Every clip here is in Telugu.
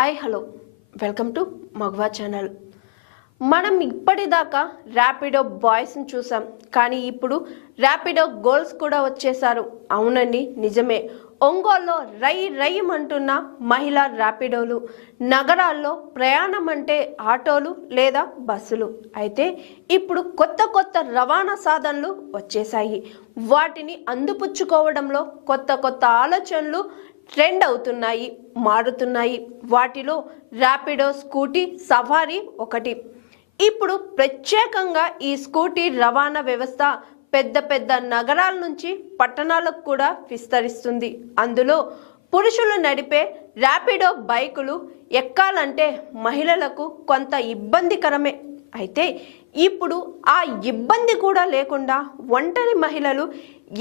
Hi hello. Welcome to Magava channel. మనం ఇప్పటిదాకా ర్యాపిడో బాయ్స్ని చూసాం కానీ ఇప్పుడు ర్యాపిడో గర్ల్స్ కూడా వచ్చేసారు అవునండి నిజమే. ఒంగోల్లో రై రయ్యమంటున్న మహిళా ర్యాపిడోలు. నగరాల్లో ప్రయాణం అంటే ఆటోలు లేదా బస్సులు. అయితే ఇప్పుడు కొత్త కొత్త రవాణా సాధనలు వచ్చేసాయి వాటిని అందిపుచ్చుకోవడంలో కొత్త కొత్త ఆలోచనలు ట్రెండ్ అవుతున్నాయి మారుతున్నాయి. వాటిలో ర్యాపిడో స్కూటీ సఫారీ ఒకటి. ఇప్పుడు ప్రత్యేకంగా ఈ స్కూటీ రవాణా వ్యవస్థ పెద్ద పెద్ద నగరాల నుంచి పట్టణాలకు కూడా విస్తరిస్తుంది. అందులో పురుషులు నడిపే ర్యాపిడో బైకులు ఎక్కాలంటే మహిళలకు కొంత ఇబ్బందికరమే. అయితే ఇప్పుడు ఆ ఇబ్బంది కూడా లేకుండా ఒంటరి మహిళలు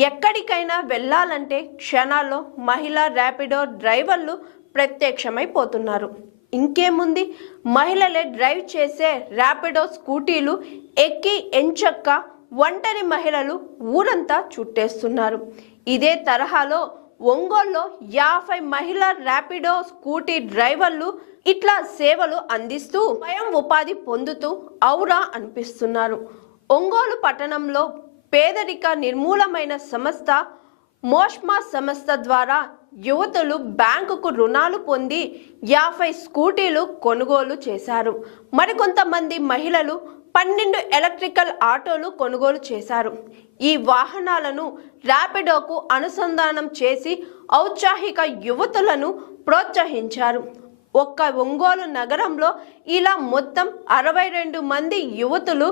ఎక్కడికైనా వెళ్ళాలంటే క్షణాల్లో మహిళా ర్యాపిడో డ్రైవర్లు ప్రత్యక్షమైపోతున్నారు. ఇంకేముంది? మహిళలే డ్రైవ్ చేసే ర్యాపిడో స్కూటీలు ఎక్కి ఎంచక్క ఒంటరి మహిళలు ఊరంతా చుట్టేస్తున్నారు. ఇదే తరహాలో ఒంగోలులో యాభై మహిళా ర్యాపిడో స్కూటీ డ్రైవర్లు ఇట్లా సేవలు అందిస్తూ స్వయం ఉపాధి పొందుతూ ఔరా అనిపిస్తున్నారు. ఒంగోలు పట్టణంలో పేదరిక నిర్మూలమైన సంస్థ మోష్మా సంస్థ ద్వారా యువతులు బ్యాంకుకు రుణాలు పొంది యాభై స్కూటీలు కొనుగోలు చేశారు. మరికొంతమంది మహిళలు పన్నెండు ఎలక్ట్రికల్ ఆటోలు కొనుగోలు చేశారు. ఈ వాహనాలను ర్యాపిడోకు అనుసంధానం చేసి ఔత్సాహిక యువతులను ప్రోత్సహించారు. ఒక్క ఒంగోలు నగరంలో ఇలా మొత్తం అరవై రెండు మంది యువతులు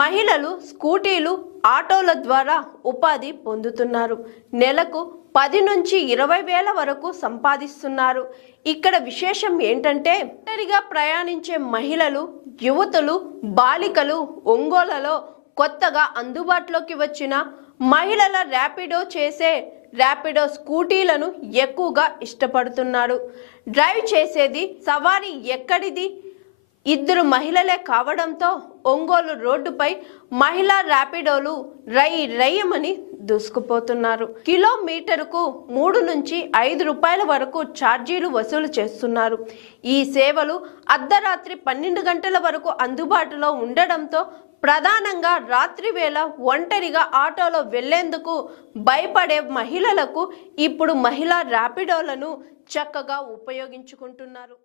మహిళలు స్కూటీలు ఆటోల ద్వారా ఉపాధి పొందుతున్నారు. నెలకు పది నుంచి ఇరవై వేల వరకు సంపాదిస్తున్నారు. ఇక్కడ విశేషం ఏంటంటే ఒంటరిగా ప్రయాణించే మహిళలు యువతులు బాలికలు ఒంగోలలో కొత్తగా అందుబాటులోకి వచ్చిన మహిళల ర్యాపిడో చేసే ర్యాపిడో స్కూటీలను ఎక్కువగా ఇష్టపడుతున్నాడు. డ్రైవ్ చేసేది సవారీ ఎక్కడిది? ఇద్దరు మహిళలే కావడంతో ఒంగోలు రోడ్డుపై మహిళా ర్యాపిడోలు రై రయ్యమని దూసుకుపోతున్నారు. కిలోమీటరుకు మూడు నుంచి ఐదు రూపాయల వరకు ఛార్జీలు వసూలు చేస్తున్నారు. ఈ సేవలు అర్ధరాత్రి పన్నెండు గంటల వరకు అందుబాటులో ఉండడంతో ప్రధానంగా రాత్రి వేళ ఒంటరిగా ఆటోలో వెళ్ళేందుకు భయపడే మహిళలకు ఇప్పుడు మహిళా ర్యాపిడోలను చక్కగా ఉపయోగించుకుంటున్నారు.